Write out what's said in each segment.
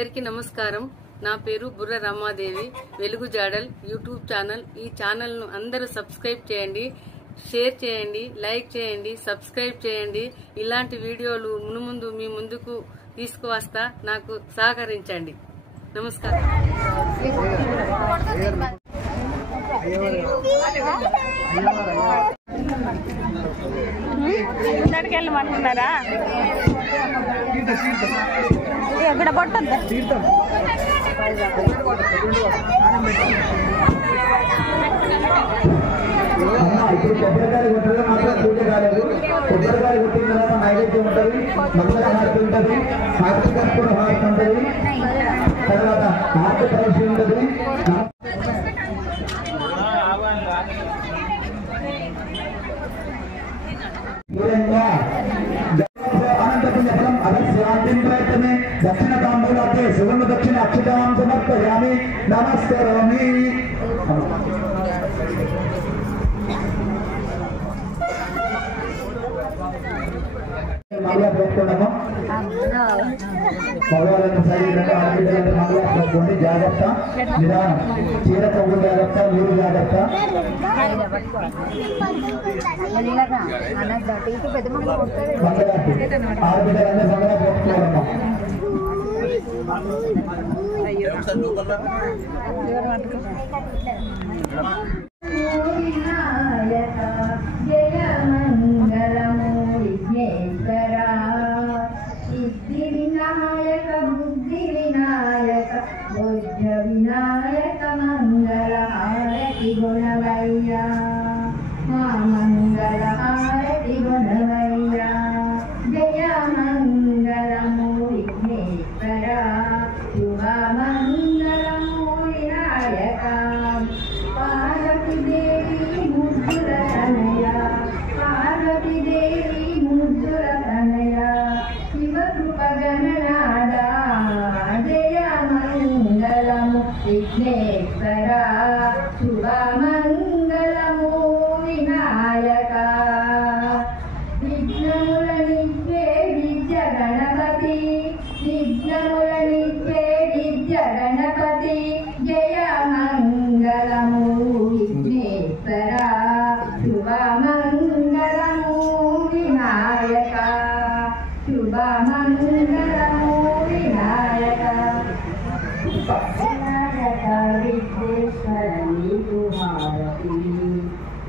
అందరికీ నమస్కారం. నా పేరు బుర్ర రమాదేవి. వెలుగు జాడల్ యూట్యూబ్ ఛానల్. ఈ ఛానల్ ను అందరూ సబ్స్క్రైబ్ చేయండి, షేర్ చేయండి, లైక్ చేయండి, సబ్స్క్రైబ్ చేయండి. ఇలాంటి వీడియోలు మునుముందు మీ ముందుకు తీసుకువస్తా. నాకు సహకరించండి. నమస్కారం. ముందడికి వెళ్ళమంటున్నారా? ఎక్కడ పట్టద్దా? ఇప్పుడు కొబ్బరికాయ కొట్టడం మాత్రం పూజ కాలేదు. కొబ్బరికాయ కొట్టిన తర్వాత నైవేద్యం ఉంటుంది, మంగళ హారతి ఉంటుంది, సాక్షి కర్పూర హారతి ఉంటుంది, తర్వాత హారతి పరీక్ష ఉంటుంది. అనంతపుణ్యఫలం అగస్యాం ప్రయత్నే దక్షిణ తాంబూలాకే సువర్ణ దక్షిణ అక్షతాం సమర్పయామి నమస్కరోమి. మగవాళ్ళని శరీరంగా ఆడబిడ్డలంటే మంగళ పెట్టుకోండి. జాగ్రత్త, నిదానం. చీర కొవ్వు జాగ్రత్త, నీరు జాగ్రత్త. ఆడబిడ్డలంటే మంగళ పెట్టుకోవాలమ్మా. వినాయక మంగళ హారతి గుణవయ్య మా మంగళ హారతి గుణవయ్య జయ మంగళము విఘ్నేశ్వర శుభ మంగళము వినాయక పార్వతి దేవి ముద్దుల తనయ పార్వతి దేవి ముద్దుల తనయ శివ కృప గణనాద జయ మంగళము విఘ్నేశ్వర శుభ మంగళము వినాయక విఘ్నములనిచ్చే విద్య గణపతి విఘ్నములనిచ్చే విద్య గణపతి జయ మంగళము విఘ్నేశ్వర శుభ మంగళము వినాయక శుభ మంగళము వినాయక వినాయక విఘ్నేశ్వర నీకు హారతి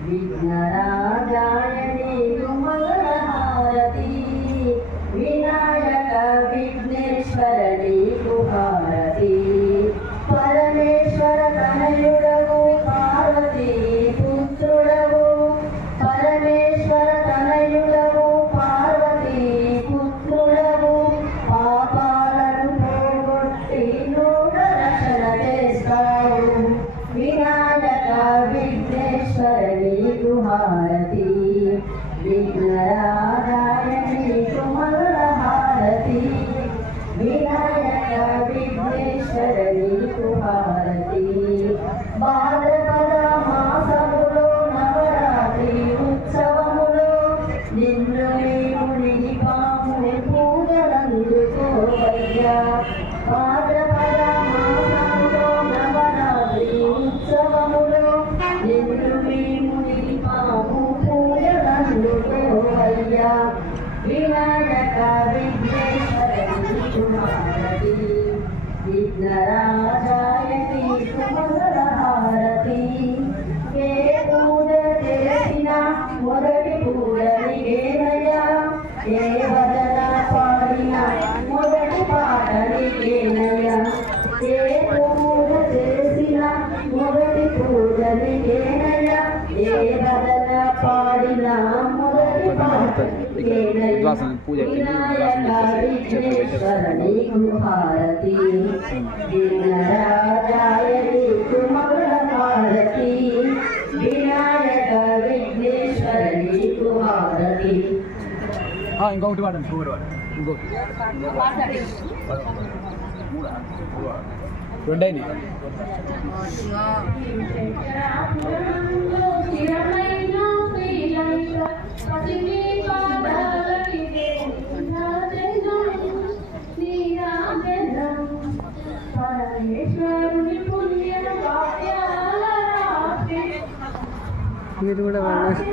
విఘ్నరాజాయ నీకు మంగళ హారతి వినాయక విఘ్నేశ్వర నీకు హారతి పరమేశ్వర తనయుడవు పార్వతీ పుత్రుడవు పరమేశ్వర తనయుడవు పార్వతీ పుత్రుడవు పాపాలను పోగొట్టి నూట రక్షణ చేస్తావు వినాయక విఘ్నేశ్వర నీకు హారతి విఘ్నరాజాయ నీకు మంగళ హారతి వినాయక విఘ్నేశ్వర నీకు హారతి భాద్రపద మాసములో నవరాత్రి ఉత్సవములో నిన్ను మేము నిలిపాము పూజలందుకోవయ్యా భాద్రపద మాసములో నవరాత్రి ఉత్సవములో నిన్ను మేము నిలిపాము పూజలందుకోవయ్యా వినాయక విఘ్నేశ్వర నీకు హారతి విఘ్నరాజాయ నీకు మంగళ హారతి ఏ పూజ చేసినా మొదటి పూజ నీకేనయ్యా ఏ భజన పాడినా మొదటి పాట నీకేనయ్యా ఏ పూజ చేసినా మొదటి పూజ నీకేనయ్యా ఏ భజన పాడినా మొదటి పాట నీకేనయ్యా వినాయక విఘ్నేశ్వర నీకు హారతి విఘ్నరాజాయ నీకు మంగళ హారతి వినాయక విఘ్నేశ్వర నీకు హారతి. ఇంకొకటి వాడండి, ఇంకొకటి రెండైనా శ్రీరామ పరమేశ్వరుని పుణ్య వాక్యాల రాత్రి మీరు కూడా వాళ్ళు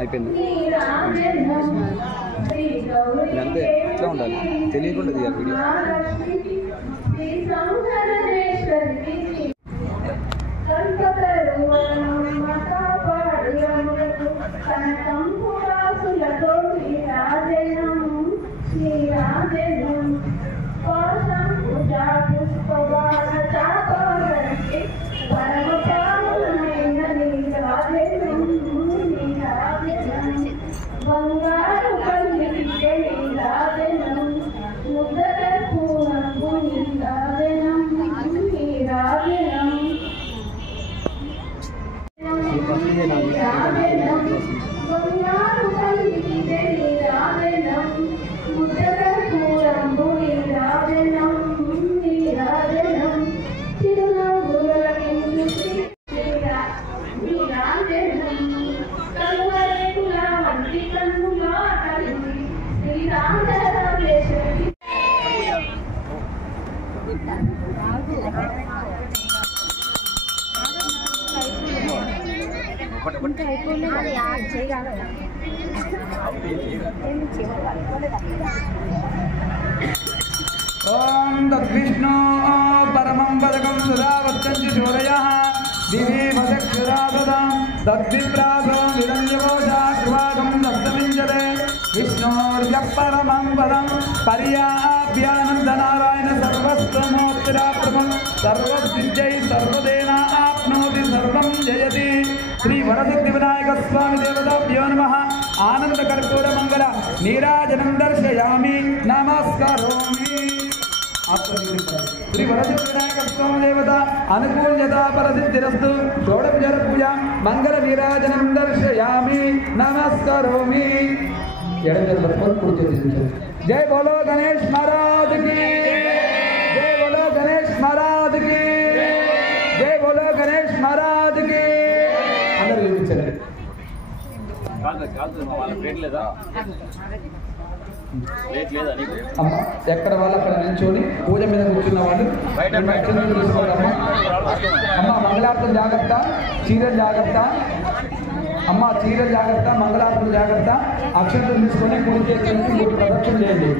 అయిపోయింది అంతే ఇట్లా ఉండాలి తెలియకుండా తీయాలి వీడియో బంగారు పల్లికే నీరాజనం ముద్దల పూనకు నీరాజనం నీరాజనం బంగారు పల్లికే నీరాజనం ముద్దల పూనకు నీరాజనం నీరాజనం తిరునవ్వుల కింది నీరాజనం కలువరేకుల వంటి కన్నులా కలిసి శ్రీరామేశ్వరి ఓం తద్విష్ణు పరమం పదకం సుధా వచ్చంతి శూరయః దివి భదక్షురాదదాం తద్విప్రాసో విరంజవోజాగ్వాగం దత్తమింజతే విష్ణోర్య పరమం పదం పర్యాభ్యానందనారాయణ సర్వస్వమోత్తిరాప్రభం సర్వసిద్ధై సర్వదేనా ఆప్నోతి సర్వం జయతి శ్రీ వరసిద్ధి వినాయక స్వామి దేవతాభ్యో నమః ఆనంద కర్పూర మంగళ నీరాజనం దర్శయామి నమస్కరోమి श्री वरसिद्धि विनायक स्वामी देवता अनुकूल्यता परसिद्धिरस्तु षोडशोपचार पूजा मंगल नीराजनं दर्शयामि नमस्करोमि जय बोलो गणेश महाराज की जय बोलो गणेश महाराज की जय बोलो गणेश महाराज की अंदर చూపించండి అమ్మ ఎక్కడ వాళ్ళు అక్కడ నిల్చొని పూజ మీద కూర్చున్న వాళ్ళు తీసుకోవాలమ్మా అమ్మ మంగళార్తులు జాగ్రత్త చీరలు జాగ్రత్త అమ్మ చీరలు జాగ్రత్త మంగళార్తులు జాగ్రత్త అక్షంతలు తీసుకొని పూజ చేసి మూడు ప్రదక్షిణ చేయండి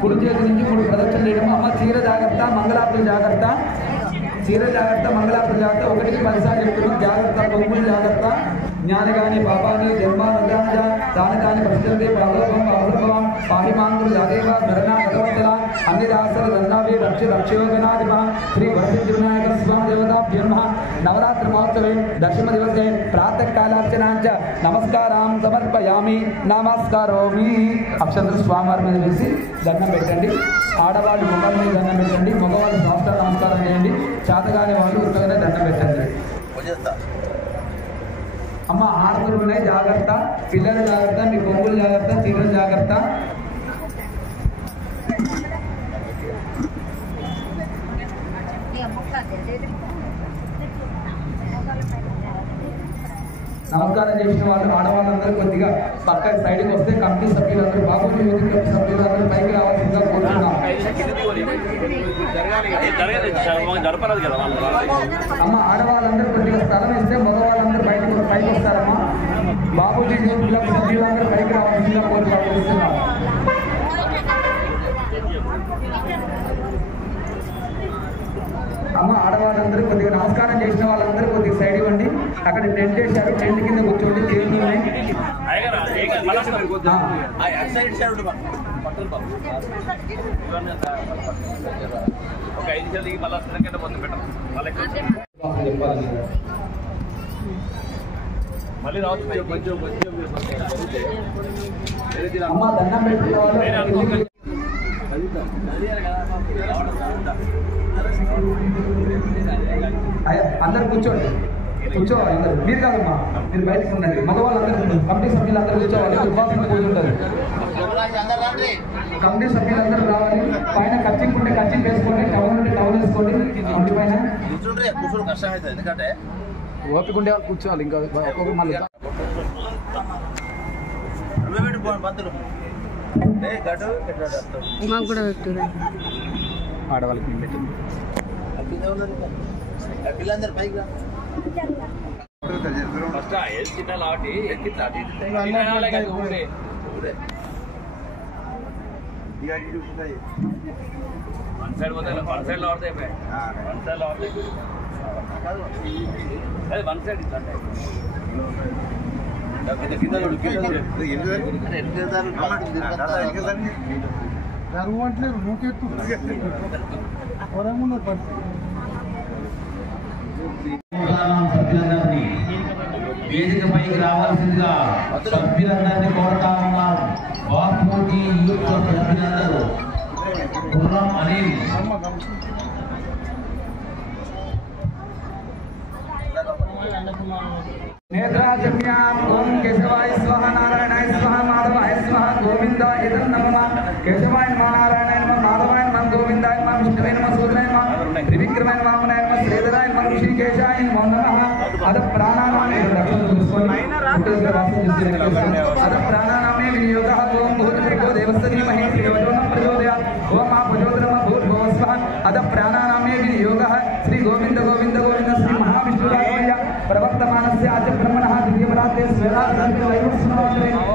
కుడి చేతి నుంచి మూడు ప్రదక్షిణ చేయడం అమ్మ చీర జాగ్రత్త మంగళార్తులు జాగ్రత్త చీర జాగ్రత్త మంగళార్తులు జాగ్రత్త ఒకటికి 10 సార్లు చెప్తున్నాం జాగ్రత్త పొంగులు జాగ్రత్త జ్ఞానగాని పాపాని జన్మానజ దాని ప్రసిద్ధి ప్రలోభం అవసరం పాహిమాంగులు యాదేవ ధరణ భగవంతుల అన్ని రాసర దండాభి రక్షయోగనాధిప శ్రీ వరసిద్ధి వినాయక స్వామి దేవతాభ్యో నవరాత్రి మహోత్సవే దశమ దివసే ప్రాతకాలార్చనాంచ నమస్కారం సమర్పయామి నమస్కారోమి అక్షంతలు స్వామివారి మీద వేసి దండం పెట్టండి ఆడవాళ్ళు ముఖాల మీద దండం పెట్టండి మగవాళ్ళు సంవత్సరాలు నమస్కారం చేయండి చేతగాని వాళ్ళు ఉత్తగానే దండం పెట్టండి అమ్మ ఆడపిల్లలు ఉన్నాయి జాగ్రత్త పిల్లలు జాగ్రత్త మీ కొంగులు జాగ్రత్త చీరలు జాగ్రత్త నమస్కారం చేసిన వాళ్ళు ఆడవాళ్ళందరూ కొద్దిగా పక్క సైడ్కి వస్తే కమిటీ సభ్యులందరూ బాబుజీ యూత్ కమిటీ సభ్యులందరూ పైకి రావాల్సిందిగా కోరుతున్నాం అమ్మ ఆడవాళ్ళందరూ కొద్దిగా స్థలం ఇస్తే మగవాళ్ళందరూ పైకి వస్తారమ్మా బాబుజీ యూత్ క్లబ్ సభ్యులందరూ పైకి రావాల్సిందిగా కోరుతున్నాం అమ్మ ఆడవాళ్ళందరూ కొద్దిగా నమస్కారం చేసిన వాళ్ళందరూ కొద్దిగా సైడ్ ఇవ్వండి అక్కడ టెంట్ వేశారు టెంట్ కింద కూర్చోండి చైర్లు ఉన్నాయి అమ్మ దండం పెట్టుకున్న వాళ్ళు అందరు కూర్చోండి, కూర్చోవాలి అందరు. మీరు కాదమ్మా, మీరు బయటకు ఉండండి. మగవాళ్ళందరూ కమిటీ సభ్యులందరూ కూర్చోవాలి. ఉపాసన కూర్చుంటారు. కమిటీ సభ్యులందరూ రావాలి. పైన కచ్చింగ్ ఉంటే కచ్చింగ్ వేసుకోండి, టవల్ ఉంటే టవల్ వేసుకోండి. కమిటీ పైన ఓపిక ఉండే వాళ్ళు కూర్చోవాలి. ఇంకా ఒక్కొక్కరు మళ్ళీ మాకు కూడా పెట్టు. ఆడవాళ్ళకి నేను పెట్టింది. పిల్లలందరూ పైకి సభ్యులందరినీ వేదికపైకి రావాల్సిందిగా సభ్యులందరినీ కోరుతా ఉన్నారు. బాస్మతి యూత్ సభ్యులందరూ గుర్రం అనిల్ నేత్రాజమ్యాం ఓం కేశవాయ స్వహ నారాయణాయ స్వహ మాధవాయ స్వహ గోవిందాయ నమః. కేశవాయ నమః నారాయణాయ నమః మాధవాయ నమః గోవిందాయ నమః విష్ణువే నమః సూర్యాయ నమః త్రివిక్రమాయ నమః వామనాయ నమః శ్రీధరాయ నమః ఋషికేశాయ నమో నమః. అద ప్రాణానామే అద ప్రాణానామే వినియోగః ఓం భూతదేవో దేవస్య ధీమహి ధియో నః ప్రచోదయాత్ ఓం ఆ ప్రచోదనమ భూర్భువః స్వః. అద ప్రాణానామే వినియోగః శ్రీ గోవింద గోవింద గోవింద శ్రీ మహావిష్ణురాయ ప్రవర్తమానస్య ఆచ బ్రహ్మణః దివ్యమరాతే స్వేరాత్రే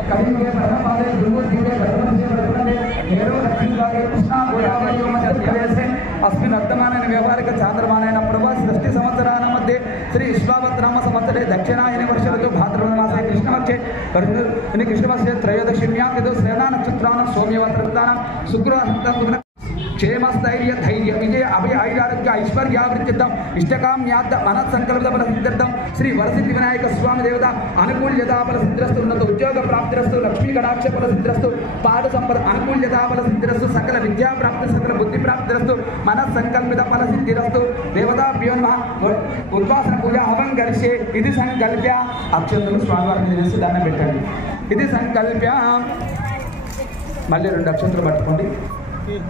కవిగే పరమపాదే దుర్గోద్ధిగే భద్రమసే భద్రమే ఏరో దక్షిణభాగే కృష్ణా గోదావరి మధ్యప్రదేశే అస్మిన్ వర్తమాన వ్యవహారిక చాంద్రమానైన ప్రభా సృష్టి సంవత్సరాల మధ్య శ్రీ విశ్వావత్నామ సంవత్సరే దక్షిణాయని వర్షరతు భాద్రపదమాసే కృష్ణపక్షే కృష్ణపక్షే త్రయోదశిన్యాం యదో శ్రేణా నక్షత్రాణం సౌమ్యవత్రతానం శుక్రహంతం క్షేమస్థైర్య ధైర్య విజయ అభయ ఐరారోగ్య ఐశ్వర్యావృత్యర్థం ఇష్టకామ్యార్థ మనస్సంకల్ప ఫలసిద్ధ్యర్థం శ్రీ వరసిద్ధి వినాయక స్వామి దేవత అనుకూల్యతా ఫలసిద్ధిరస్తు ఉన్నత ఉద్యోగ ప్రాప్తిరస్తు లక్ష్మీ కటాక్ష ఫలసిద్ధిరస్తు పాద సంపద అనుకూల్యతా ఫలసిద్ధిరస్తు సకల విద్యా ప్రాప్తి సకల బుద్ధి ప్రాప్తిరస్తు మనస్సంకల్పిత ఫలసిద్ధిరస్తు దేవతాభ్యో నమః. ఉద్వాసన పూజ హవం కలిసే ఇది సంకల్ప్య అక్షంతులు స్వామివారిని వేసి దండం పెట్టండి. ఇది సంకల్ప్య మళ్ళీ 2 అక్షంతులు పట్టుకోండి.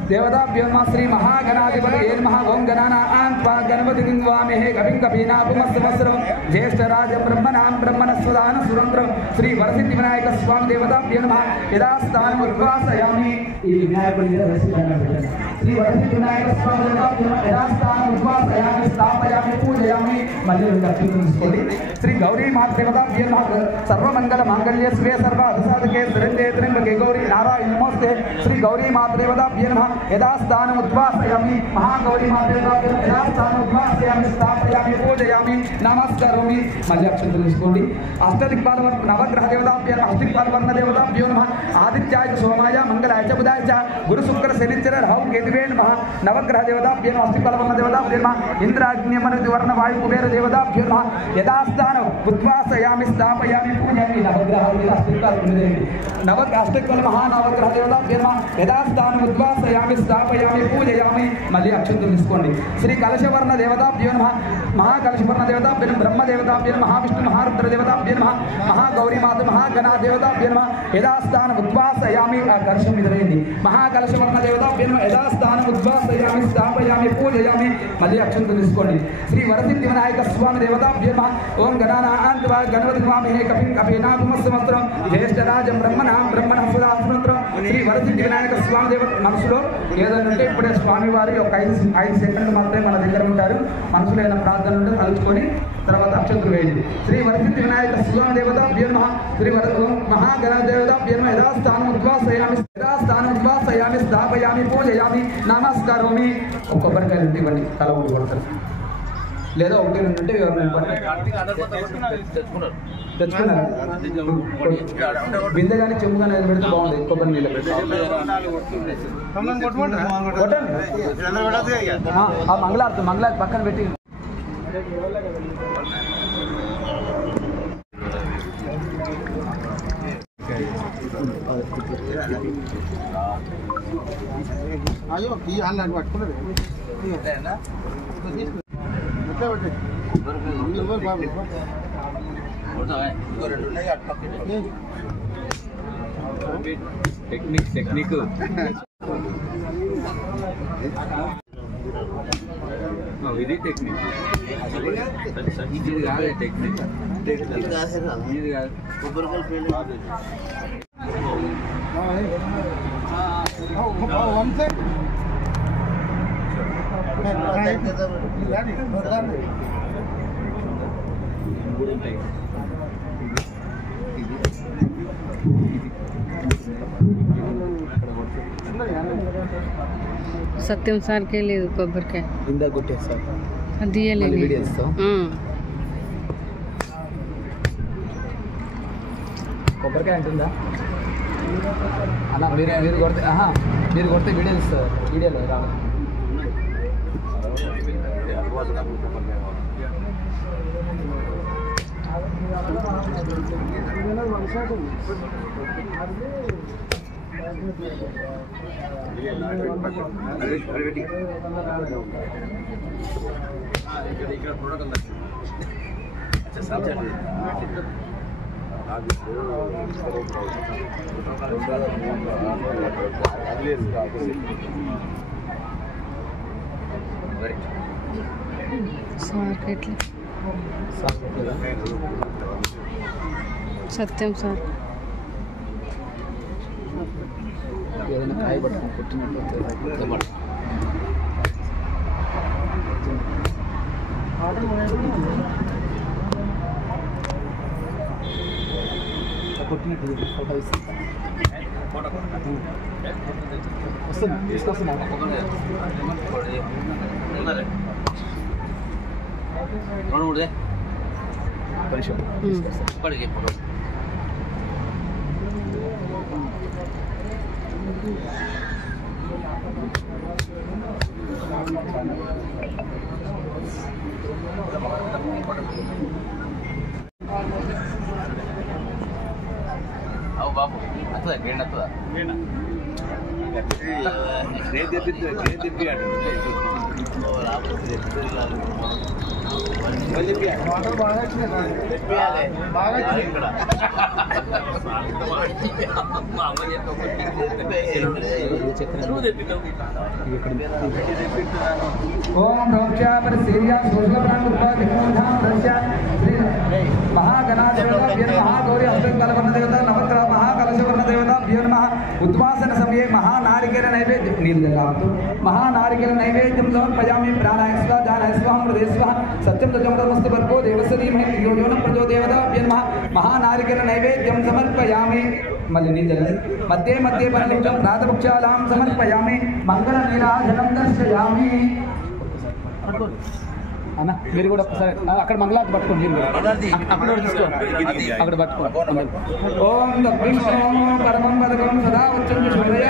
దేవతాభ్యో నమః. శ్రీ మహాగణాధిపతయే నమః. ఓం గణానాం త్వా గణపతిం వామహే కవిం కవీనాపుమస్తమస్రం జ్యేష్ఠరాజ బ్రహ్మణాం బ్రహ్మణస్వదాన సురంద్రం శ్రీ వరసిద్ధి వినాయక స్వామి దేవతాభ్యో నమః. యథాస్థానం ఉద్వాసయామి. ఈ వినాయకుడి మీద వేసి దండం పెట్టండి. శ్రీ వరసిద్ధి వినాయక స్వామి దేవతాభ్యో నమః. యథాస్థానం ఉద్వాసయామి స్థాపయామి పూజయామి. మళ్ళీ 2 అక్షంతులు తీసుకోండి. శ్రీ గౌరీ మాత దేవతాభ్యో నమః. సర్వమంగళ మాంగళ్యే శివే సర్వ అధిసాధకే శరణ్యే త్ర్యంబకే గౌరీ నారాయణి నమోస్తే. శ్రీ గౌరీ మాత దేవతాభ్యో నమః. యథాస్థానం ఉద్వాసయామి. మహాగౌరీ మాత దేవతాభ్యో నమః. యథాస్థానం ఉద్వాసయామి స్థాపయామి పూజయామి నమస్కరోమి. మళ్ళీ అక్షంతులు తీసుకోండి. అష్టదిక్పాల నవగ్రహ దేవతాభ్యో నమః. అష్టదిక్పాల వర్ణ దేవతాభ్యో నమః. ఆదిత్యాయ సోమాయ మంగళాయ చ బుధాయ చ గురు శుక్ర శనిశ్చర రాహు కేతువే నమః. నవగ్రహ దేవతాభ్యో నమః. అష్టదిక్పాల వర్ణ దేవతాభ్యో నమః. ఇంద్రాగ్నిమరుది వర్ణ వాయు కుబేర దేవతాభ్యో నమః. యథాస్థానం ఉద్వాసయామి స్థాపయామి పూజయామి. నవగ్రహాల మీద అష్టదిక్పాల అష్టదిక్పాల మహానవగ్రహ దేవతాభ్యో నమః. యథాస్థానం ఉద్వాసయామి స్థాపయామి పూజయామి. మళ్ళీ అక్షంతులు తీసుకోండి. శ్రీ కలశవర్ణ దేవతాభ్యో నమః. మహాకలశవర్ణ దేవతాభ్యో నమః. బ్రహ్మ దేవతాభ్యో నమః. మహావిష్ణు మహారుద్ర దేవతాభ్యో నమః. మహాగౌరీ మాత మహాగణ దేవతాభ్యో నమః. యథాస్థానం ఉద్వాసయామి. ఆ కలశం ఎదురైంది. మహాకలశవర్ణ దేవతాభ్యో నమః. యథాస్థానం ఉద్వాసయామి స్థాపయామి పూజయామి. మళ్ళీ అక్షంతులు తీసుకోండి. శ్రీ వరసిద్ధి వినాయక స్వామి దేవతాభ్యో నమః. ఓం గణానాం త్వా గణపతిం వామహే కవిం కవీనాపుమస్తమస్రం జ్యేష్ఠరాజం బ్రహ్మణాం బ్రహ్మణస్పదా సుమంత్రం శ్రీ వరసిద్ధి వినాయక స్వామి దేవత. మనసులో ఏదైనా ఉంటే ఇప్పుడే స్వామివారి ఒక 5 సెకండ్లు మాత్రమే మన దగ్గర ఉంటారు. మనసులో ఏదైనా ప్రార్థన ఉంటే తలుచుకొని తర్వాత అక్షంతులు వేయండి. శ్రీ వరసిద్ధి వినాయక స్వామి దేవతాభ్యో నమః. శ్రీ మహాగణ దేవతాభ్యో నమః. యథాస్థానం ఉద్వాసయామి. యథాస్థానం ఉద్వాసయామి స్థాపయామి పూజయామి నమస్కరోమి. ఒక కొబ్బరికాయలు ఉంటే ఇవ్వండి. తల ఒకటి కొడతారు లేదా 1 2 ఉంటే తెచ్చుకున్నారు. బిందె కానీ చెంబు కానీ పెడితే బాగుంది. కొబ్బరి నీళ్ళు మంగళారతి పక్కన పెట్టి అయ్యో ఈ అన్న పట్టుకున్నారు. టెక్నిక్ ఇది టెక్నిక్ ఇది కాదు టెక్నిక్ ఇది కాదు సత్యం సార్కే లేదు కొబ్బరికాయ ఇందా కొట్టేస్తా అది కొబ్బరికాయ అంటుందా అన్న మీరు కొడితే మీరు కొడితే వీడియో ఇస్తారు వీడియోలో రావడం సత్యం సార్ ఏదైనా కాయ పట్టుకుని కొట్టినట్టు కొట్టినట్టు ఫోటో ఇస్తుంది వస్తుంది తీసుకొస్తున్నా బాబు అత్తదా గ్రేడ్ అత్తదా ఓం महागौरी अष्टकलवर्ण देवता नवग्रह महाकलशवर्ण देवता नमः उद्वासन समये महानारिकेल नैवेद्यं महानारिकेल नैवेद्यं समर्पयामि प्राणाय स्वाहा दानाय स्वाहा मृदे स्वाहा सत्यं तजं तमस्तु भर्गो देवस्य धीमहि धियो यो न प्रचोदयात् नमः महानारिकेल नैवेद्यं समर्पयामि मध्ये मध्ये परलिंगं रातभुक्षालां समर्पयामि मंगलनीराजनं दर्शयामि అన్న మీరు కూడా ఒకసారి అక్కడ మంగళాకు పట్టుకోండి మీరు అక్కడ తీసుకోండి అక్కడ పట్టుకోండి ఓం పరమం పదకం సదా ఉచ్చంతి సూర్య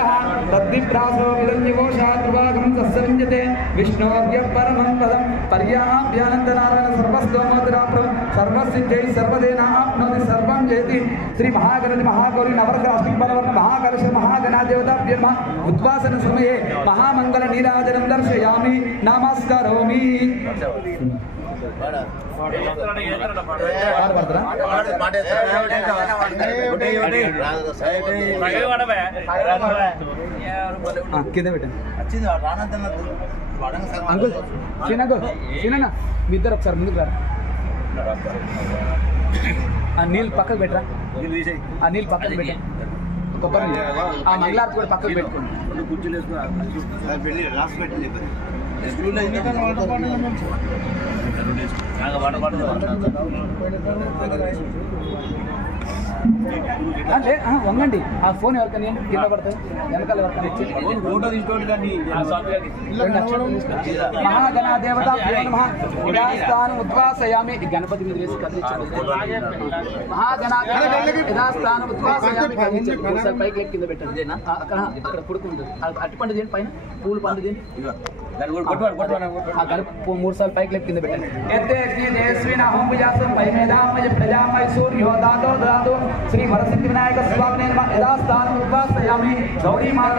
తద్విప్రాసో విరంజకోశాద్రువాగం తస్సంజతే విష్ణోర్య పరమం పదం పర్యాభ్యానందనారాయణ సర్వస్తోమోదరాప్రం సర్వసిద్ధై సర్వదేనా ఆప్నోతి సర్వం జయతి శ్రీ మహాగణపతి మహాగౌరి నవగ్రహ అష్టిబలవర్ణ మహాకలశ మహాగణాదేవతాభ్యో నమః ఉద్వాసన సమయే మహామంగళ నీరాజనం దర్శయామి నమస్కరోమి కింద పెట్టండి అంకుల్ చిన్న మీ ఇద్దరు ఒకసారి ముందుకు రా ఆ నీళ్ళు పక్కకు పెట్టరా ఆ నీళ్ళు పక్కకు పెట్టండి కొబ్బరి ఆ మంగళారతి కూడా పక్కకు పెట్టుకోండి వంగండి ఆ ఫోన్ ఎవరికైనా కింద పడుతుంది వెనకాల ఎవరికైనా ఇచ్చి ఫోటో తీసుకోండి మహాగణాదేవతాస్థానం ఉద్వాసయామి గణపతి మీద వేసి కదిలించండి మహాగణాదేవతాస్థానం ఉద్వాసయామి కదిలించండి పైకి లెక్క కింద పెట్టండి అక్కడ పుడుకుంటుంది అట్టి పండు తీయండి పైన పూలు పండు తీయండి గలుపు 3 సార్లు పైకి లేపి కింద పెట్టండి. శ్రీ వరసిద్ధి వినాయక స్వామి యథాస్థానం ఉద్వాసయామి. గౌరీ మాత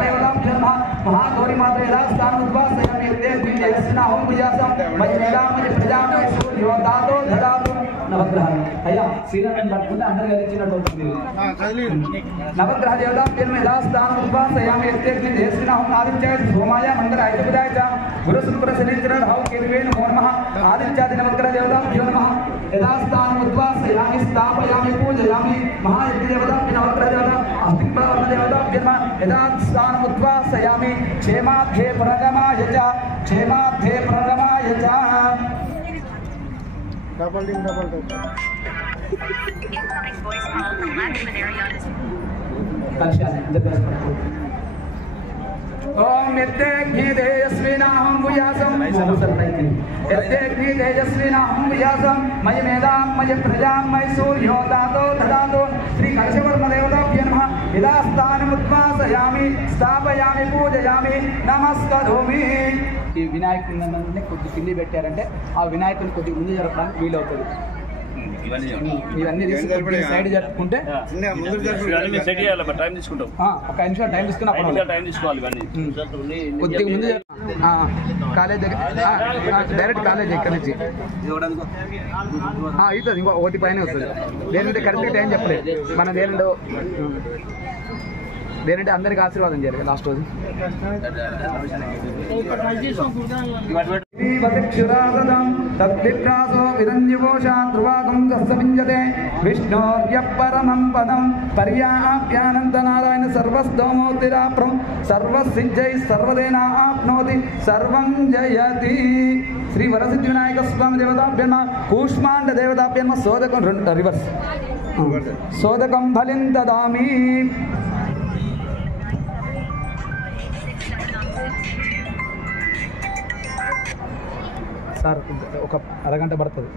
మహాగౌరీ మాత యథాస్థానం ఉద్వాసయామి. అయ్యా శ్రీరామని పట్టుకుంటే అందరు కలిసినట్టు ఉంటుంది. నవగ్రహ దేవతాభ్యం యథాస్థానం ఉద్వాసయామి. శ్రీనాహం ఆదిత్య సోమాయ మంగళ ఐదుపదాయ గురు శుక్ర శనీశ్వర రాహు కేతువే నమో నమః. ఆదిత్యాది నవగ్రహ దేవతాభ్యో నమః. యథాస్థానం ఉద్వాసయామి స్థాపయామి పూజయామి. మహాయజ్ఞ దేవతాభ్య నవగ్రహ దేవత అస్తిత్వ దేవతాభ్య నమః. యథాస్థానం ఉద్వాసయామి. క్షేమాధ్యే ప్రగమాయ చ క్షేమాధ్యే ప్రగమాయ చ. ఓం యజ్ఞేదేయస్వినాహం భూయాసం యజ్ఞేదేయస్వినాహం భూయాసం మయ మేధాం మయ ప్రజాం మయ సూర్యో దాతో దదాతో. శ్రీ కలశవర్మ దేవతాభ్యో నమః. యథాస్థానముద్వాసయామి స్థాపయామి పూజయామి నమస్కరోమి. ఈ వినాయకుడిని కొద్ది కింది పెట్టారంటే ఆ వినాయకుని కొద్దిగా ముందు జరపడానికి వీలవుతుంది. ఇవన్నీ సైడ్ జరుపుకుంటే ఒక నిమిషం టైం తీసుకున్నా కొద్దిగా ముందు కాలేజ్ దగ్గర డైరెక్ట్ కాలేజ్ ఇక్కడ నుంచి అవుతుంది. ఇంకో ఒకటి పైన వస్తుంది. దేనింటే కరెక్ట్గా టైం చెప్పలేదు మనం. దేనంటే అందరికి ఆశీర్వాదం చేయాలి లాస్ట్ రోజు. విష్ణోర్యపరమం పదం పర్యాప్యానందనారాయణ సర్వస్తోమోతిరాప్రం సర్వసిద్ధై సర్వదేనా ఆప్నోతి సర్వం జయతి. శ్రీ వరసిద్ధి వినాయక స్వామి దేవతాభ్యమ కూష్మాండ దేవతాభ్యమ సోదకం రివర్స్ సోదకం బలిం దదామి. సార్ ఒక అరగంట పడుతుంది.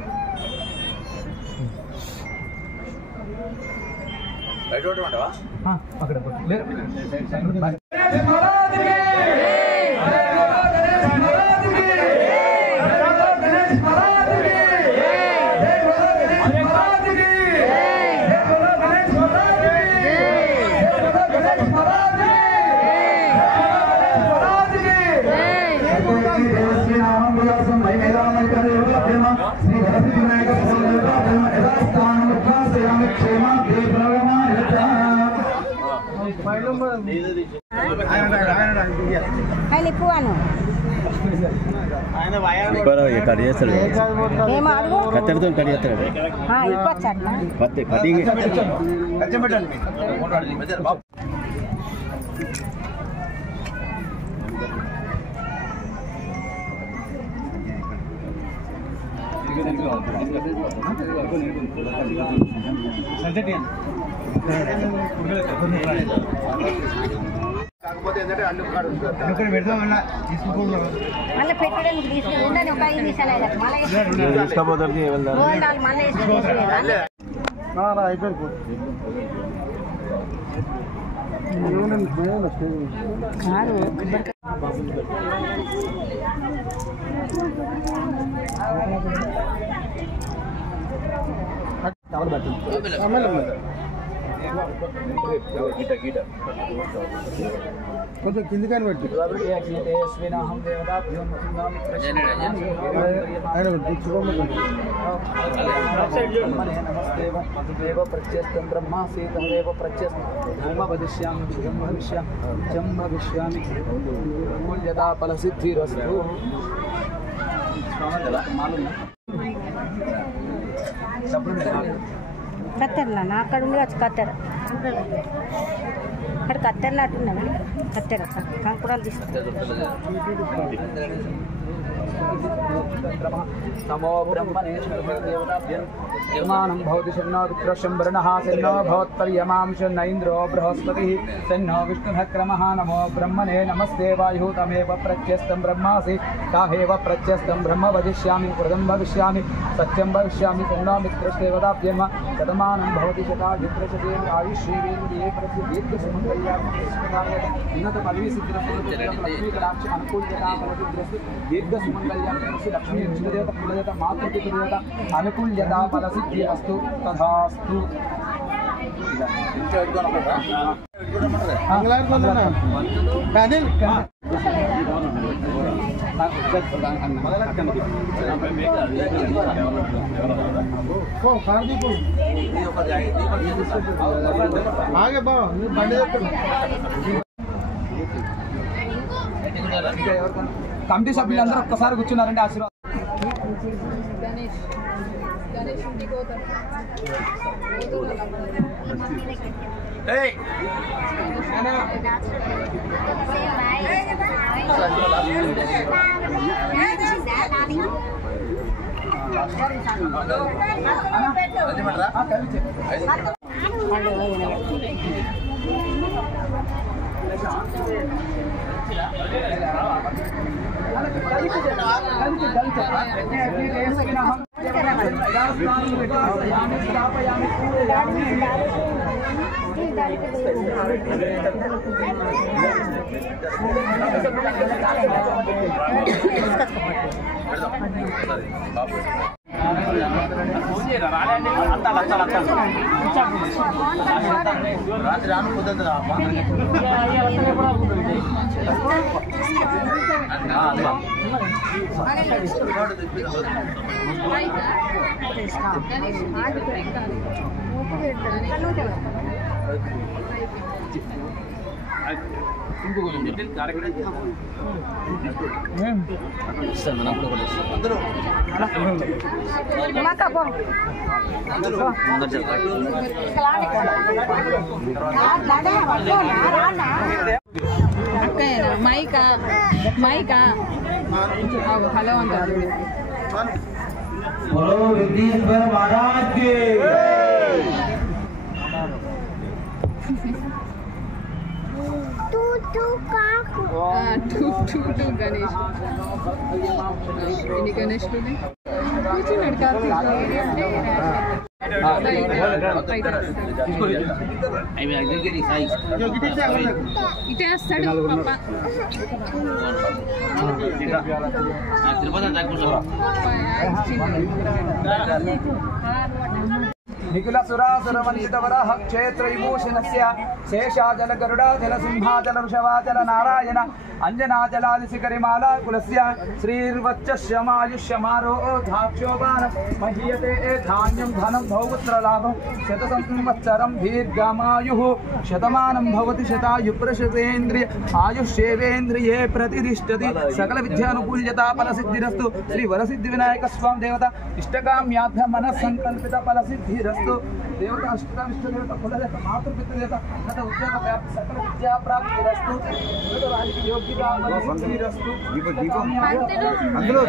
అక్కడ కత్తెరతో కట్ చేస్తాడు. కాకపోతే ఏంటంటే అన్ని కాడు మళ్ళీ పెట్టడానికి తీసుకుంటే ఒక 5 నిమిషాలు కొంచెం కింది కానీ పెట్టి ప్రత్యేకం బ్రహ్మ సీతమేవ ప్రత్యేకం భవిష్యామి యదా ఫలసిద్ధిరస్తు. కత్తెరలా నా అక్కడ ఉంది వచ్చి కత్తెర అక్కడ కత్తెరలా అట్టున్నాను కత్తెర కంకుడాలు తీసుకుంటాను. नमो ब्रह्मणे देवताभ्यं यमानं भवति शन्नो रुद्रशं वर्णः शन्नो भवत्पर्यमां शन्न इन्द्रो बृहस्पतिः शन्नो विष्णुः क्रमः नमो ब्रह्मणे नमस्ते वायुः तमेव प्रत्यस्तं ब्रह्मासि ताहेव प्रत्यस्तं ब्रह्म वदिष्यामि कृतं भविष्यामि सत्यं भविष्यामि शन्नो मित्रस्देवताभ्यं शतमानं भवति शतायुत्रशतेन आयुष्येवेन्द्रिये प्रसिद्धीर्घसुमङ्गल्यां उन्नतपदवीसिद्धिरस्तु अनुकूल्यता फलसिद्धिरस्तु दीर्घसुमङ्गल्यां लक्ष्मी इष्टदेवता कुलदेवता मातृपितृदेवता अनुकूल्यता फलसिद्धिरस्तु तथास्तु కమిటీ సభ్యులందరూ ఒక్కసారి కూర్చున్నారండి ఆశీర్వాదం మైకా హలో అంటారు बोलो विघ्नेश्वर महाराज की గణేష్ ఎన్ని గణేష్లు కూర్చున్నాడు ఇటే వస్తాడు నిఖిల సురాసుర వంచితవరః క్షేత్ర విభూషణస్య శేషాచల గరుడాచల సింహాచల వృషభాచల నారాయణ అంజనాచలాది శిఖరిమాలా కులస్య శ్రీర్వచ్చశ్యమాయుష్యమారోధాక్షోభాన మహీయతే ధాన్యం ధనం భౌపుత్ర లాభం శత సంవత్సరం దీర్ఘమాయుః శతమానం భవతి శతాయుప్రశతేంద్రియ ఆయుష్యేవేంద్రియే ప్రతిష్టతి సకల విద్యానుకూల్యతా ఫలసిద్ధిరస్తు శ్రీ వరసిద్ధి వినాయక స్వామి దేవత ఇష్టకామ్యార్థ మనస్సంకల్పిత ఫలసిద్ధిరస్తు దేవత అష్టమిష్ట దేవత కులదేవత మాతృపితృదేవత గత ఉద్యోగ వ్యాప్తి సకల విద్యా ప్రాప్తిరస్తు రాజకీయ యోగ్యతా ఫలసిద్ధిరస్తు అందులో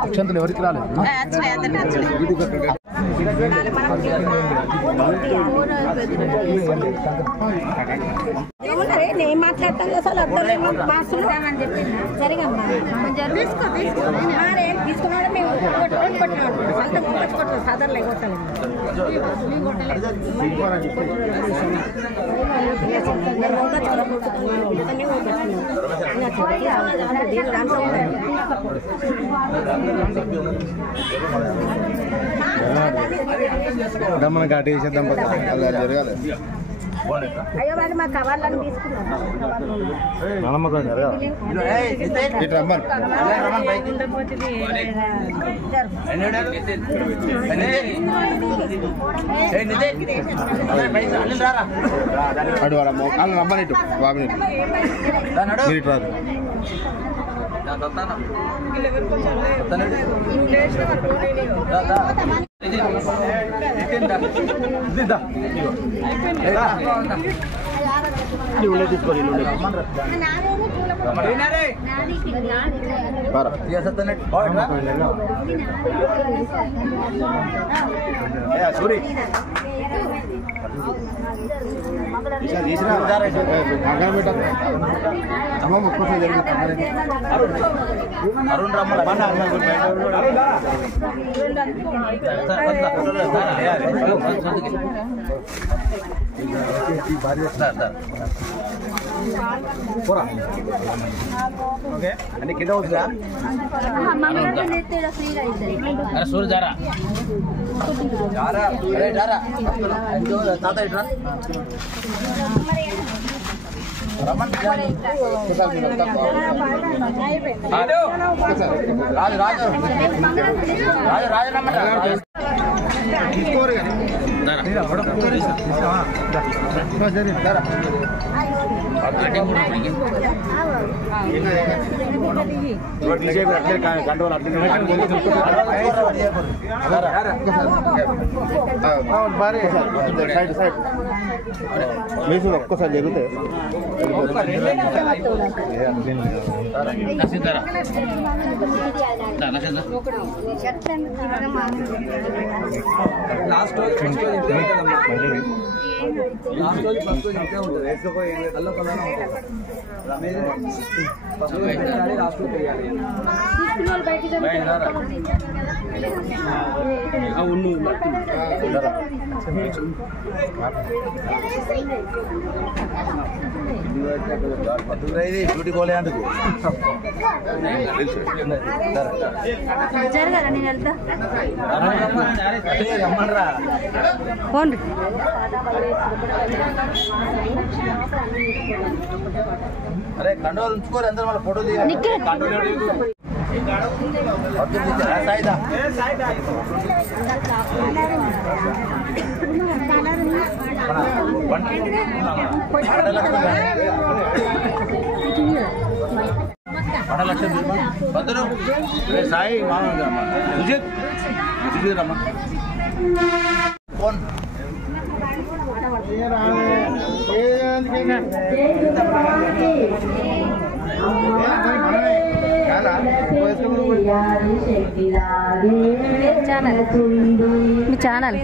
అక్షంతలు ఎవరికి రాలేదు నేను మాట్లాడతాను అసలు అర్థం మాట్లాడమని చెప్పింది సరిగమ్మా తీసుకున్నాడు మేము కొట్టినాడు అంత కొట్టాడు సాధారణ కొట్టాలి దమ్మన కాటేసేద్దాం అలా జరగాలి అయ్యో మరి మా కవర్లను తీసుకున్నాం రమ్మనిటు బాబు తీసుకోండి సూరి అరుణ్ రమ్మల అన్ని కింద అవుతుందా సూర్య జారా తాత ఇట్రా మీరు ఒక్కసారి జరిగితే లాస్ట్ డ్యూటీ పోలే అందుకు జరగరా నేను వెళ్తా రమ్మనరా పోండి అరే కండోలు ఉంచుకోరు అందరూ వాళ్ళ ఫోటో దిగాలి సాయి సుజిత్ సుజిత్ రమ్మ ఫోన్ మీ ఛానల్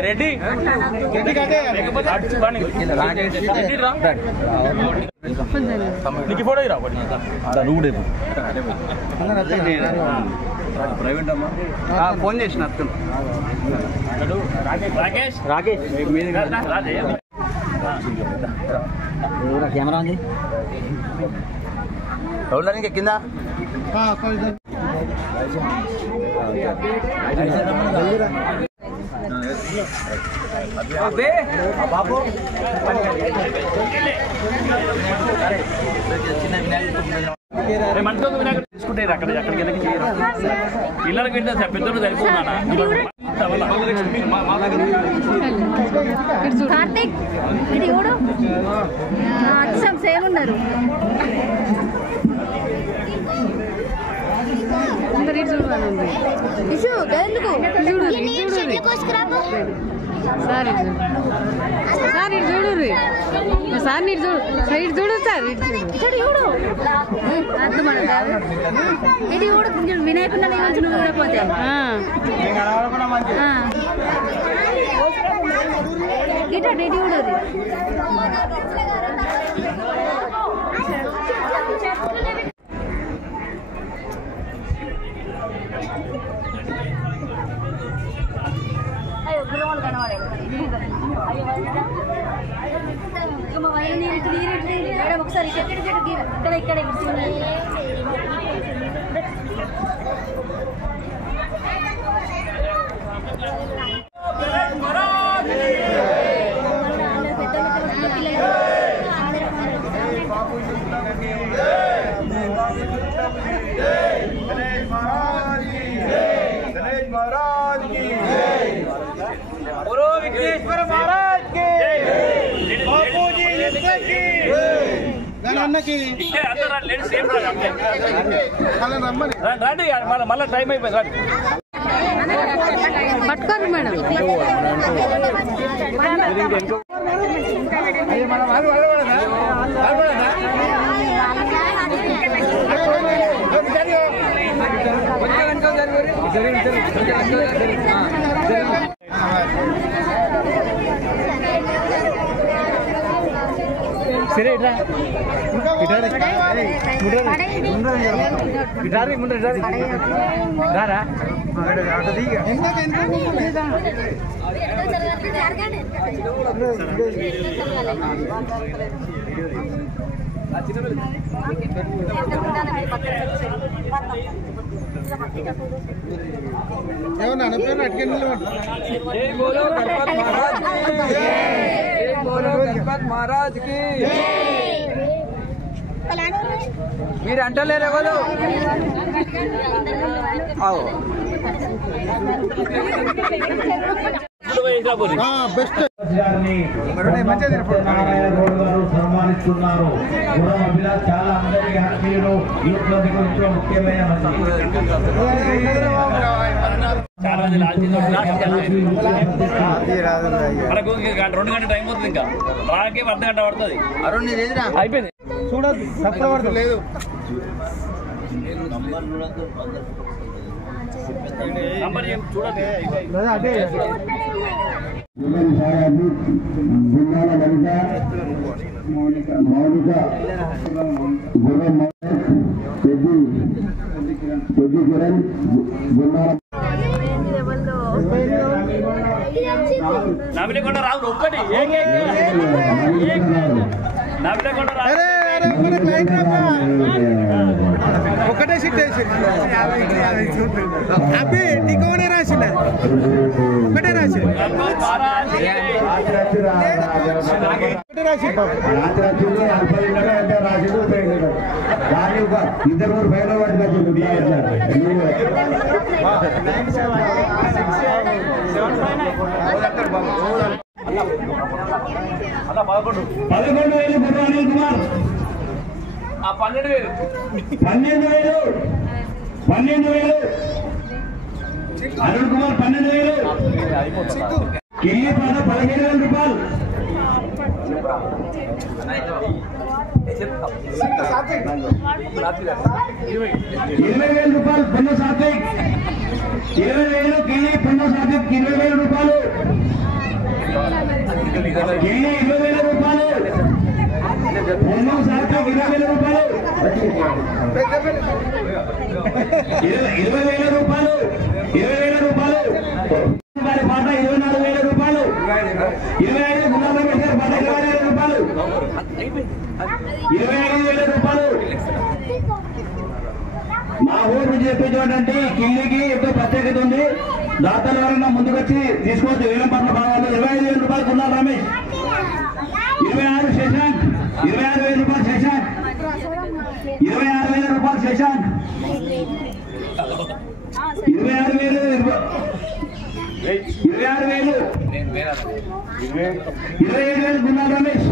రెడ్డి నీకు ఫోటో ఇరా ప్రైవేట్ అమ్మా ఫోన్ చేసిన అతను రాకేష్ రాకేష్ కెమెరా ఉంది ఎవరు ఇంకా కింద బాబు మనతో వినాయకుడు తీసుకుంటే అక్కడ ఎక్కడికి వెళ్ళి పిల్లలకి వెళ్తే పెద్దలు సరిపోతున్నానా కార్తీక్ ఇది చూడు అచ్చం సేమ్ ఉన్నారు ఇషు ఎందుకు సార్ ఇటు చూడు సార్ ఇటు చూడు సైడ్ చూడు సార్ ఇటు చూడు అర్థం ఇది చూడు వినాయకుడు నువ్వు చూడకపోతే గిట్ట డేటి కూడా ఒకసారి ఇక్కడ ఇక్కడ మళ్ళీ టైం అయిపోయింది పట్టుకోరు మేడం సరే ఇట్రా రారా ఏమన్నా పేరు అటుకెళ్ళి महाराज की మీరు అంటలేరు ఎవరు బెస్ట్ సన్మానిస్తున్నారు చాలా అందరికీ హ్యాపీలు కొంచెం ముఖ్యమైన మనకు 2 గంటల టైం అవుతుంది ఇంకా రాకే 1 గంట పడుతుంది అయిపోయింది చూడదు సత్రవర్ధం లేదు నంబర్ చూడండి అదే నమిలేకొండ రాదు ఒక్కటి నమిలేకొండ రాదు ఒకటే సీట్ వేసి అబ్బే టికోనే రాసిన ఒకటే రాసి ఇద్దరు బయట పడుతుంది 11,000 అనిల్ కుమార్ 12,000 అరుణ్ కుమార్ 12,000 కిల్లి పాట 15,000 రూపాయలు 20,000 రూపాయలు పన్ను సాత్విక్ 20,000 కిల్లి పన్ను సాత్విక్ 20,000 రూపాయలు కిల్లి 20,000 రూపాయలు పన్ను సాత్విక్ 20,000 రూపాయలు 20,000 రూపాయలు 20,000 రూపాయలు వారి పాట 24,000 రూపాయలు 25 గులాబీ గారి పాట 25,000 రూపాయలు 25,000 రూపాయలు మా ఊరు చెప్పి చూడండి కిల్లికి ఎంతో ప్రత్యేకత ఉంది దాతల వలన ముందుకొచ్చి తీసుకోవచ్చు వేలం పట్ల భాగాలు 25,000 రూపాయలు గున్నా రమేష్ 26 శశాంక్ 26,000 రూపాయలు శశాంక్ 26,000 రూపాయలు శశాంక్ 26,000 27,000 గున్నా రమేష్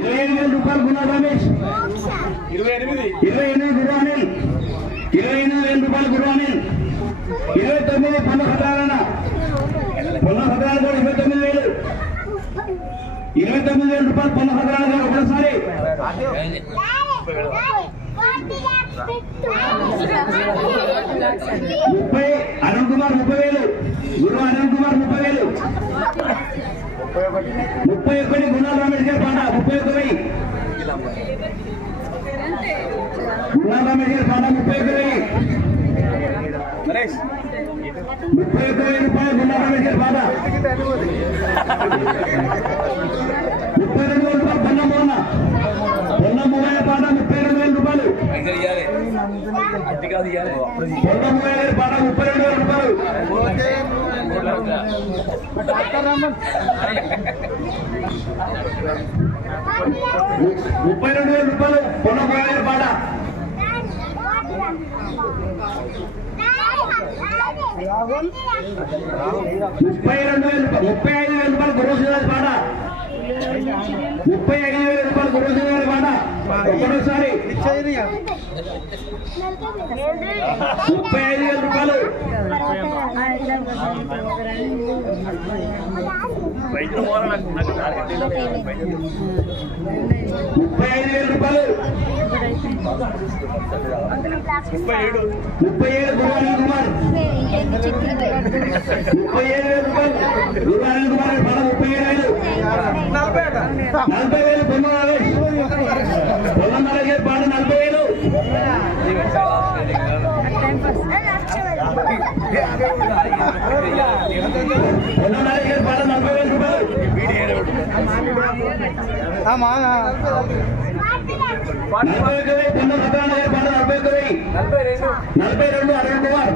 27,000 రూపాయలు గున్నా రమేష్ 28 గురు అనిల్ 28,000 రూపాయలు గురు అనిల్ 29 పన్ను సత్యారాయణ 29,000 29,000 రూపాయలు పన్ను సత్యారాయణ ఒకసారి అరుణ్ కుమార్ 30,000 గురు అరుణ్ కుమార్ 30,000 31 గుణాల రమేష్ గారి పాట 31,000 గుణాల రమేష్ గారి పాట 31,000 31,000 రూపాయలు గుణాల రమేష్ గారి పాట 32,000 రూపాయలు పొన్నమోహన పాట 32,000 రూపాయలు పొన్నమోహన గారి పాట 32,000 రూపాయలు 32,000 రూపాయలు పొన్నమోహన గారి పాట 35,000 రూపాయలు గురుశివారి పాట 35,000 రూపాయలు గురుశివారి పాట ఒకటోసారి 35,000 రూపాయలు 35,000 రూపాయలు 37 గురువారం కుమార్ 37,000 రూపాయలు గురువారం కుమార్ పాట 37,000 40,000 పొన్నమరాజు గారి పాట 40,000 పొన్నమరాజు గారి పాట 40,000 రూపాయలు 41,000 పొన్న సత్యనారాయణ గారి పాట 42 అరుణ్ కుమార్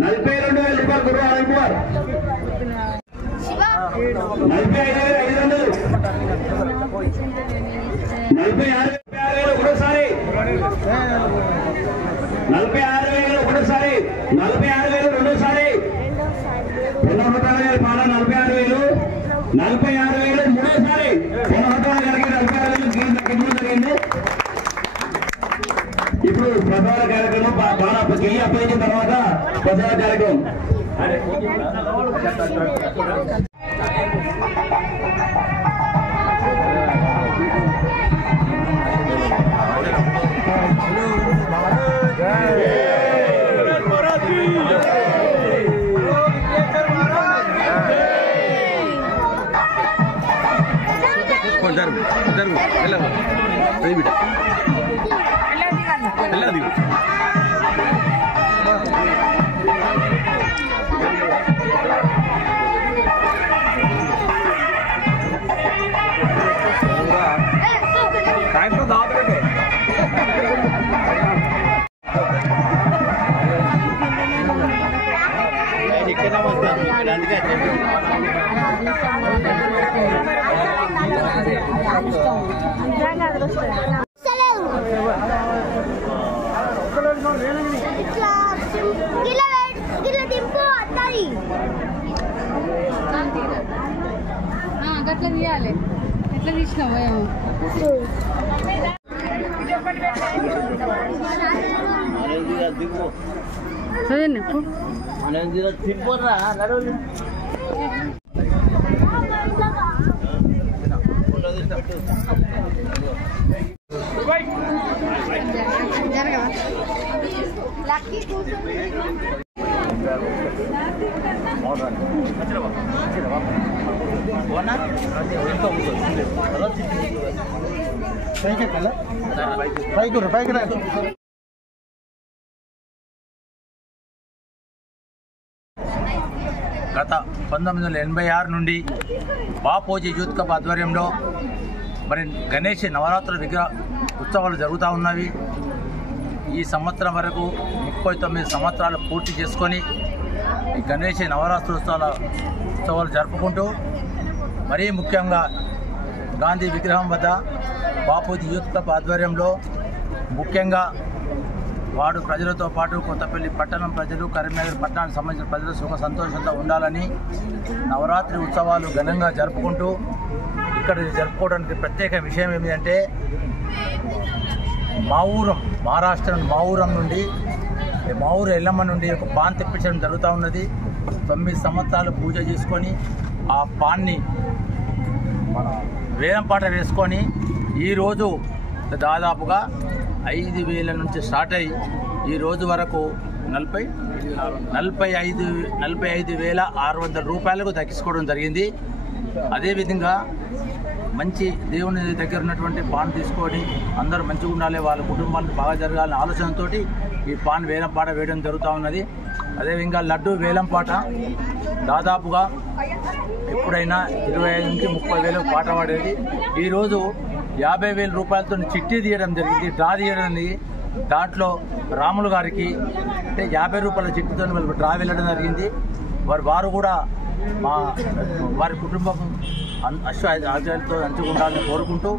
42,000 రూపాయలు గురు అరుణ్ కుమార్ 45,500 46,000 ఒకటోసారి 46,000 ఒకటోసారి 46,000 రెండోసారి పొన్నమరాజు గారి పాట 46,000 46,000 మూడోసారి పొన్నమరాజు గారికి 46,000 తగ్గించడం జరిగింది. ఇప్పుడు ప్రసాద కార్యక్రమం బాగా గిల్లి అప్పగించిన తర్వాత ప్రసాద కార్యక్రమం గట్లా తీయాలి ఎట్లా తీసినావు గత 1986 నుండి బాపోజీ యూత్ క్లబ్ ఆధ్వర్యంలో మరి గణేష్ నవరాత్రుల విగ్రహ ఉత్సవాలు జరుగుతూ ఉన్నవి. ఈ సంవత్సరం వరకు 39 సంవత్సరాలు పూర్తి చేసుకొని ఈ గణేష్ ఉత్సవాలు జరుపుకుంటూ మరీ ముఖ్యంగా గాంధీ విగ్రహం వద్ద బాపూజీ యూత్ క్లబ్ ఆధ్వర్యంలో ముఖ్యంగా వాడు ప్రజలతో పాటు కొత్తపల్లి పట్టణం ప్రజలు, కరీంనగర్ పట్టణానికి సంబంధించిన ప్రజలు సుఖ సంతోషంతో ఉండాలని నవరాత్రి ఉత్సవాలు ఘనంగా జరుపుకుంటూ ఇక్కడ జరుపుకోవడానికి ప్రత్యేక విషయం ఏమిటంటే మహారాష్ట్ర మావురం నుండి మావురు ఎల్లమ్మ నుండి ఒక పాన్ తెప్పించడం జరుగుతూ ఉన్నది. 9 సంవత్సరాలు పూజ చేసుకొని ఆ పాన్ని వేలం పాట వేసుకొని ఈరోజు దాదాపుగా 5,000 నుంచి స్టార్ట్ అయ్యి ఈ రోజు వరకు 45,600 రూపాయలకు దక్కించుకోవడం జరిగింది. అదేవిధంగా మంచి దేవుని దగ్గర ఉన్నటువంటి పాన్ తీసుకొని అందరూ మంచిగా ఉండాలి, వాళ్ళ కుటుంబాలకు బాగా జరగాలనే ఆలోచనతో ఈ పాన్ వేలం పాట వేయడం జరుగుతూ ఉన్నది. అదేవిధంగా లడ్డు వేలం పాట దాదాపుగా ఎప్పుడైనా 25,000 నుంచి 30,000 పాట పడేది. ఈరోజు 50,000 రూపాయలతో చిట్టి తీయడం జరిగింది, డ్రా తీయడం. దాంట్లో రాములు గారికి అంటే 50 రూపాయల చిట్టితో వాళ్ళు డ్రా వెళ్ళడం జరిగింది. వారు కూడా వారి కుటుంబం ఆచార్యతో అంచుకుంటాలని కోరుకుంటూ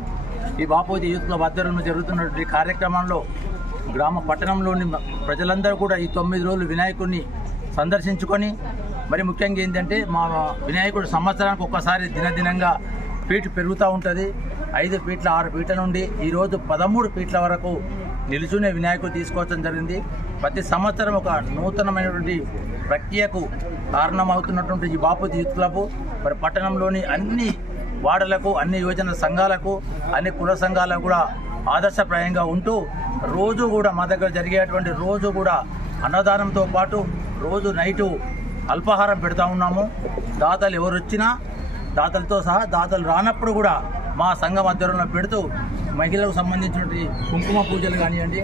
ఈ బాపూజీ యూత్ క్లబ్ ఆధ్వర్యంలో జరుగుతున్నటువంటి కార్యక్రమంలో పట్టణంలోని ప్రజలందరూ కూడా ఈ 9 రోజులు వినాయకుడిని సందర్శించుకొని మరి ముఖ్యంగా ఏంటంటే మా వినాయకుడు సంవత్సరానికి ఒక్కసారి దినదినంగా ఫీట్ పెరుగుతూ ఉంటుంది. 5 ఫీట్ల 6 ఫీట్ల నుండి ఈరోజు 13 ఫీట్ల వరకు నిలుచునే వినాయకుడు తీసుకోవడం జరిగింది. ప్రతి సంవత్సరం ఒక నూతనమైనటువంటి ప్రక్రియకు కారణమవుతున్నటువంటి ఈ బాపూజీ యూత్ క్లబ్ మరి పట్టణంలోని అన్ని వార్డులకు, అన్ని యువజన సంఘాలకు, అన్ని కుల సంఘాలకు కూడా ఆదర్శప్రాయంగా ఉంటూ రోజు కూడా మా దగ్గర జరిగేటువంటి రోజు కూడా అన్నదానంతో పాటు రోజు నైటు అల్పాహారం పెడతా ఉన్నాము. దాతలు ఎవరు వచ్చినా దాతలతో సహా దాతలు రానప్పుడు కూడా మా సంఘం ఆధ్వర్యంలో పెడుతూ మహిళలకు సంబంధించినటువంటి కుంకుమ పూజలు కానివ్వండి,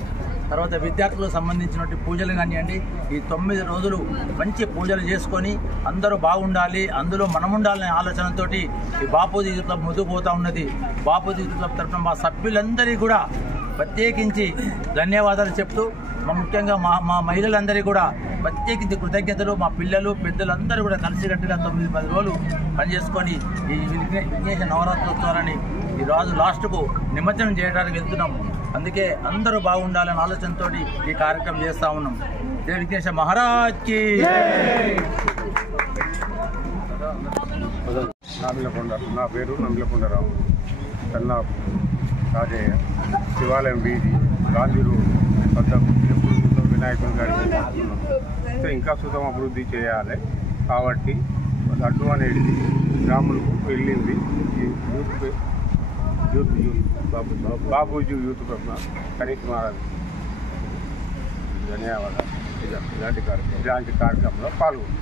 తర్వాత విద్యార్థులకు సంబంధించినటువంటి పూజలు కానివ్వండి, ఈ 9 రోజులు మంచి పూజలు చేసుకొని అందరూ బాగుండాలి, అందులో మనం ఉండాలనే ఆలోచనతో ఈ బాపూజీ యూత్ క్లబ్ ముందుకు పోతూ ఉన్నది. బాపూజీ యూత్ క్లబ్ తరఫున మా సభ్యులందరికీ కూడా ప్రత్యేకించి ధన్యవాదాలు చెప్తూ ముఖ్యంగా మా మహిళలందరికీ కూడా ప్రత్యేకించి కృతజ్ఞతలు. మా పిల్లలు పెద్దలందరూ కూడా కలిసికట్టుగా 9-10 రోజులు పనిచేసుకొని ఈ విఘ్నేశ నవరాత్రోత్సవాలని ఈ రోజు లాస్ట్కు నిమజ్జనం చేయడానికి వెళ్తున్నాం. అందుకే అందరూ బాగుండాలనే ఆలోచనతో ఈ కార్యక్రమం చేస్తూ ఉన్నాం. జై విఘ్నేశ మహారాజ్కి. నా పేరు నమిలకొండరావు, కన్నాపు రాజయ్య, శివాలయం వీధి, గాంధీ రోడ్ వద్ద ఎప్పుడు చూద్దాం వినాయకుని గారికి అయితే ఇంకా సుతం అభివృద్ధి చేయాలి కాబట్టి లడ్డు అనేది గ్రాములకు వెళ్ళింది. యూత్ బాపూజీ యూత్ కనీసం మహారాజ్ ధన్యవాదాలు. ఇలాంటి కార్యక్రమంలో పాల్గొంటారు.